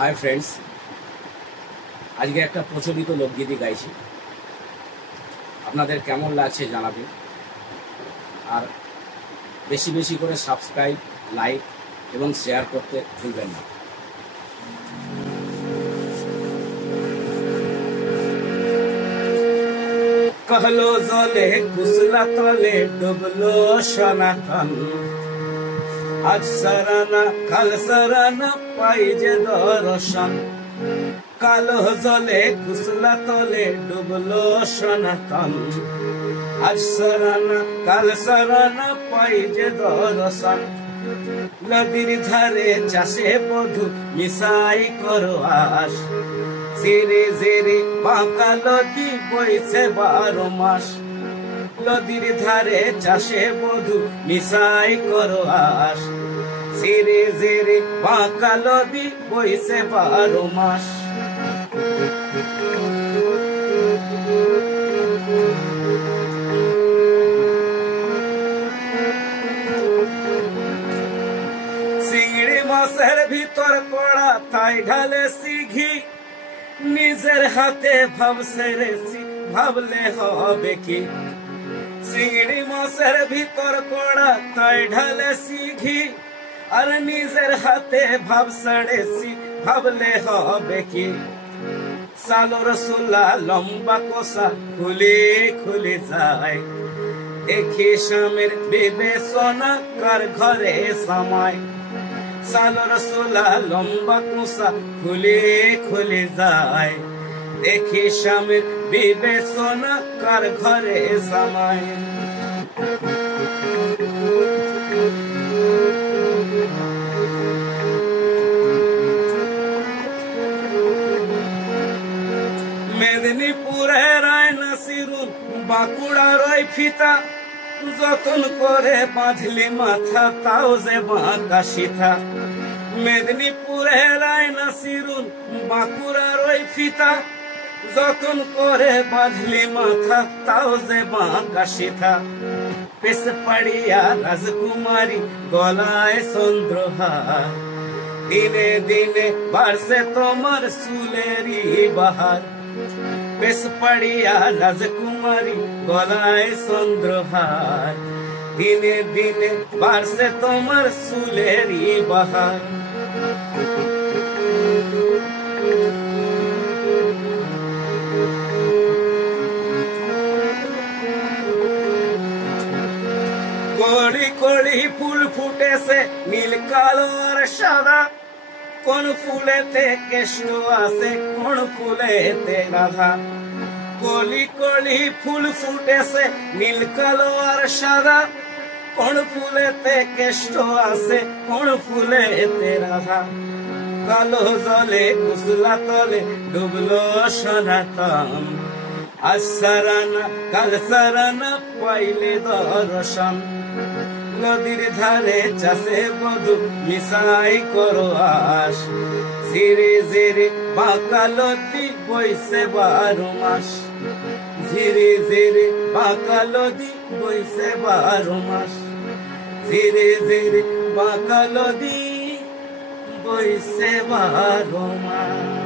Hi friends, आज के एक प्रचलित लोकगीति गाइছি। আপনাদের কেমন লাগছে জানাবেন, আর বেশি বেশি করে সাবস্ক্রাইব, লাইক এবং শেয়ার করতে ভুলবেন না। कहलो जले कुसला तले डुबलो सनातन, आज सराना काल सराना पाई जे दर्शन। कालो जले कुसला तले डुबलो सनातन, आज सराना काल सराना पाई जे दर्शन। नदीर धारे चाषे बधु मिसाई करो आश, धीरे धीरे बांका नदी बইছে 12 মাস। নদীর ধারে চাষে বধু মিশাই করো আশ, ধীরে ধীরে বাঁকা নদী বইছে 12 মাস। চিংড়ি মাছের ভিতর পড়া তাই ঢালে সিঘি, নিজের হাতে ভাবছে রেছি ভাবলে হবে কি। চিংড়ি মাছের ভিতর পড়া তাই ঢালে সিঘি, আর নিজের হাতে ভাবছে রেছি ভাবলে হবে কি। চালর চুলা লম্বা কষা খুলে খুলে যায়, দেখি স্বামীর বিবেচনা কার ঘরে সামায়। চালর চুলা লম্বা কোষা খুলে খুলে যায়, দেখি স্বামীর বিবেচনা কার ঘরে সামায়। মেদিনীপুরের আয়না সিরুন বাঁকুড়ার ওই ফিতা, যতন করে বাঁধলি মাথা তাও যে বাঁকা সিথা। মেদিনীপুরের আয়না সিরুন বাঁকুড়ার ওই ফিতা, যতন করে বাঁধলি মাথা তাও যে বাঁকা সিথা। পেশ পড়িয়া রাজকুমারী গলায় চন্দ্রহার, দিনে দিনে বাড়ছে তোমার চুলেরই বাহার। পেশ পড়িয়া রাজকুমারী গলায় চন্দ্রহার, দিনে দিনে বাড়ছে তোমার চুলেরই বাহার। কড়ি কড়ি ফুল ফুটেছে নীল কালো আর সাদা, কোন ফুলেতে কৃষ্ণ আছে কোন ফুলেতে রাধা। কলি কলি ফুল ফুটেছে নীল কালো আর সাদা, কোন ফুলেতে কৃষ্ণ আছে কোন ফুলেতে রাধা। কালো জলে কুসলা তলে ডুবলো সনাতন, আজ সারানা কাল সারানা পাইলে দর্শন। নদীর ধারে চাষে বধু মিশাই করো আশ, ধীরে ধীরে বাঁকা নদী বইছে 12 মাস। ধীরে ধীরে বাঁকা নদী বইছে 12 মাস। ধীরে ধীরে বাঁকা নদী বইছে 12 মাস।